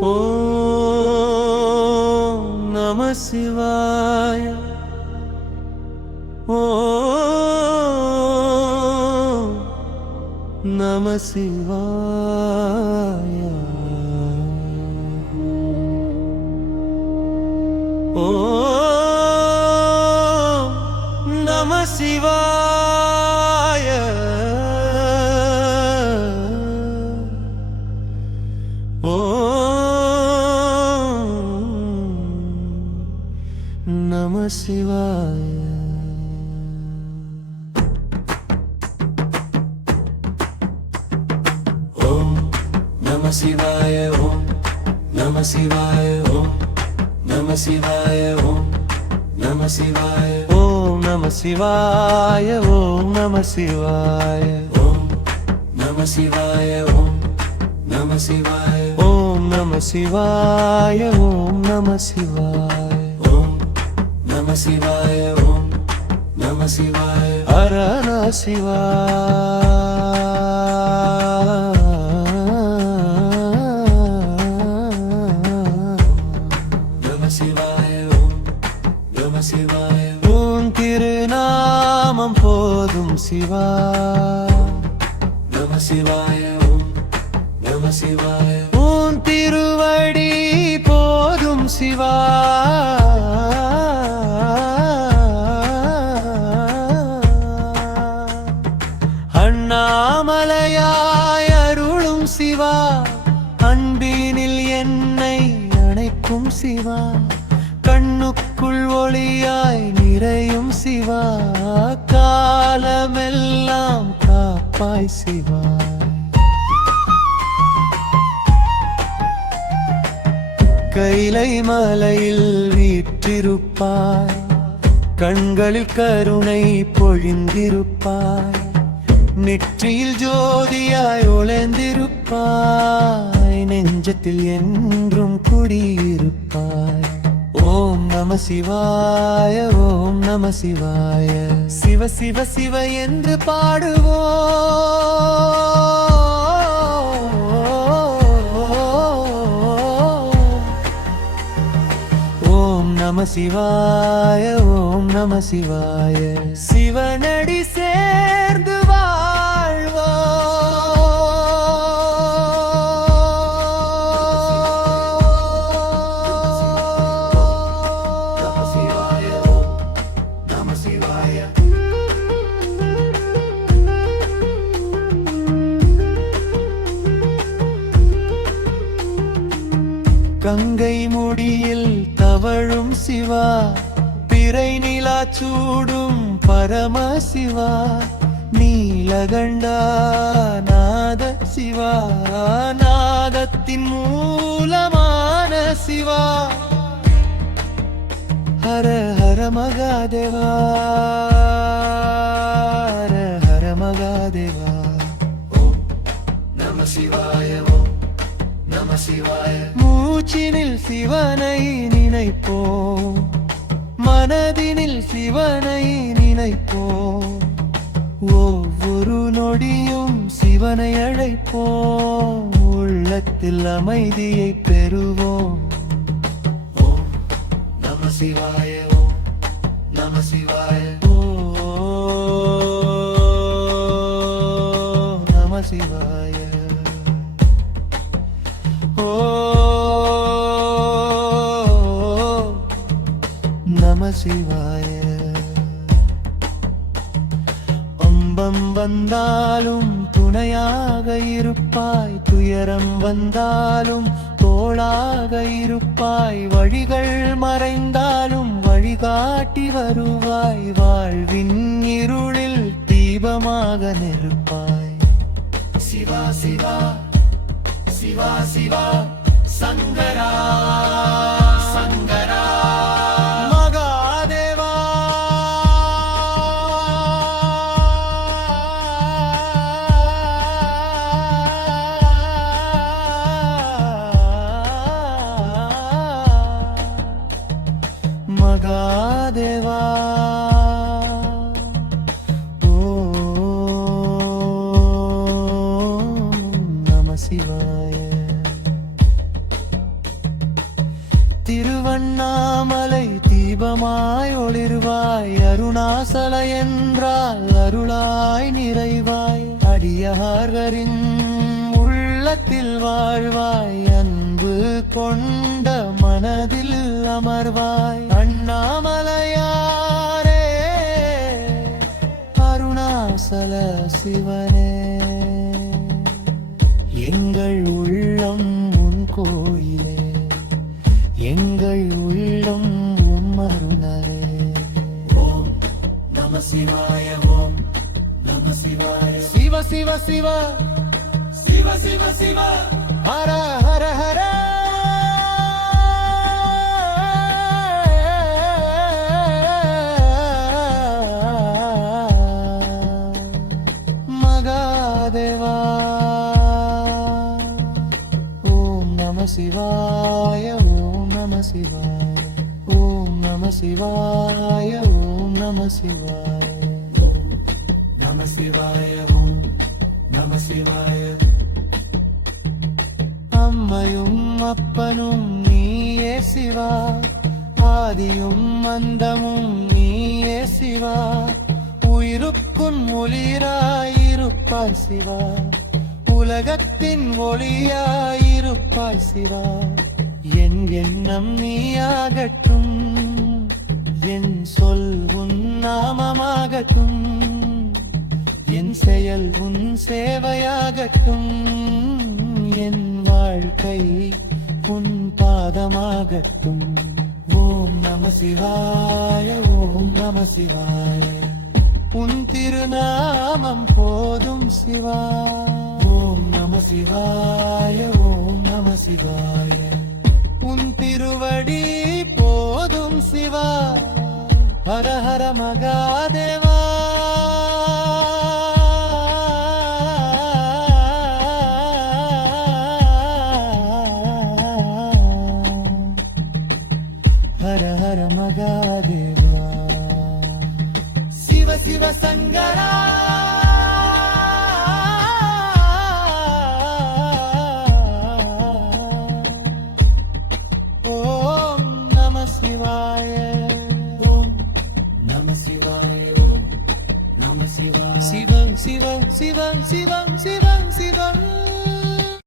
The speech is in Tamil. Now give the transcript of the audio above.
ஓம் நம சிவாய. ஓம் நம சிவாய. ஓம் நம சிவாய. நம சிவாய. ஓம் நம சிவாய. ஓம் நம சிவாய. ஓம் நம சிவாய. ஓம் நம சிவாய. ஓம் நம சிவாய. ஓம் நம சிவாய. ஓம் நம சிவாய. ஓம் நம சிவாய. ஓம் நம சிவாய. ஓம் நம சிவாய. நம சிவாய. ஓம் நம சிவாய. ஹர நம சிவாய. நம சிவாய. ஓம் நம சிவாய. ஓம் திருநாமம் போதும் சிவா. நம சிவாய. ஓம் நம சிவாய. ஓம் திருவடி போதும் சிவா. அண்ணாமலையாய் அருளும் சிவா. அன்பினில் என்னை அணைக்கும் சிவா. கண்ணுக்குள் ஒளியாய் நிறையும் சிவா. காலமெல்லாம் காப்பாய் சிவா. கைலை மலையில் வீற்றிருப்பாய். கண்களில் கருணை பொழிந்திருப்பாய். நெற்றியில் ஜோதியாய் ஒளிந்திருப்பாய். நெஞ்சத்தில் என்றும் குடியிருப்பாய். ஓம் நம சிவாய. ஓம் நம சிவாய. சிவ சிவ சிவ என்று பாடுவோம். ஓம் நம சிவாய. ஓம் நம சிவாய. சிவனடி சேர்ந்து கங்கை முடியில் தவழும் சிவா. பிறை நிலா சூடும் பரம சிவா. நீலகண்டா நாத சிவா. நாதத்தின் மூலமான சிவா. ஹர ஹர மகாதேவா. ஹர ஹர மகாதேவா. ஓம் நம சிவாய. ஓம் நம சிவாய. மூச்சினில் சிவனை நினைப்போம். மனதினில் சிவனை நினைப்போம். ஒவ்வொரு நொடியும் சிவனை அழைப்போம். உள்ளத்தில் அமைதியை பெறுவோம். ஓம் நம சிவாய. ஓம் நம சிவாய. ஓம் நம சிவாய. நம சிவாய. அம்பம் வந்தாலும் துணையாக இருப்பாய். துயரம் வந்தாலும் தோளாக இருப்பாய். வழிகள் மறைந்தாலும் வழிகாட்டி வருவாய். வாழ்வின் இருளில் தீபமாக நிற்பாய். சிவா சிவா சிவா சிவா. சங்கரா சங்கரா. மகாதேவா. மகாதேவா. ஓம் நம சிவாய. திருவண்ணாமலை தீபமாய் ஒளிர்வாய், அருணாசல என்றால் அருளாய் நிறைவாய், அடியார்களின் உள்ளத்தில் வாழ்வாய், அன்பு கொண்ட மனதில் அமர்வாய். அண்ணாமலையாரே அருணாசல சிவனே, எங்கள் உள்ளம் உன் கோயிலே, எங்கள் உள்ளம் உன் அருணரே. ஓம் நம சிவாய, ஓம் நம சிவாய. சிவ சிவ சிவ சிவ சிவ சிவ, ஹர ஹர ஹர. மகாதேவா ஓம் நம சிவாய, ஓம் நம சிவாய, ஓம் நம சிவாய, ஓம் நம சிவாய, ஓம் நம சிவாய, ஓம் நம சிவாய. அம்மையும் அப்பனும் நீயே சிவா, ஆதியும் அந்தமும் நீயே சிவா, உயிருக்குன் ஒளிராயிருப்பாய் சிவா, உலகத்தின் ஒளியாயிருப்பாய் சிவா. என் எண்ணம் நீயாகட்டும், என் சொல் உன் நாமமாகட்டும், என் செயல் உன் சேவையாகட்டும், என் வாழ்க்கை உன் பாதமாகட்டும். ஓம் நம சிவாய, ஓம் நம சிவாய, உன் திருநாமம் போதும் சிவா. ஓம் நம சிவாய, ஓம் நம சிவாய, உன் திருவடி போதும் சிவா. ஹர ஹர மகாதேவா.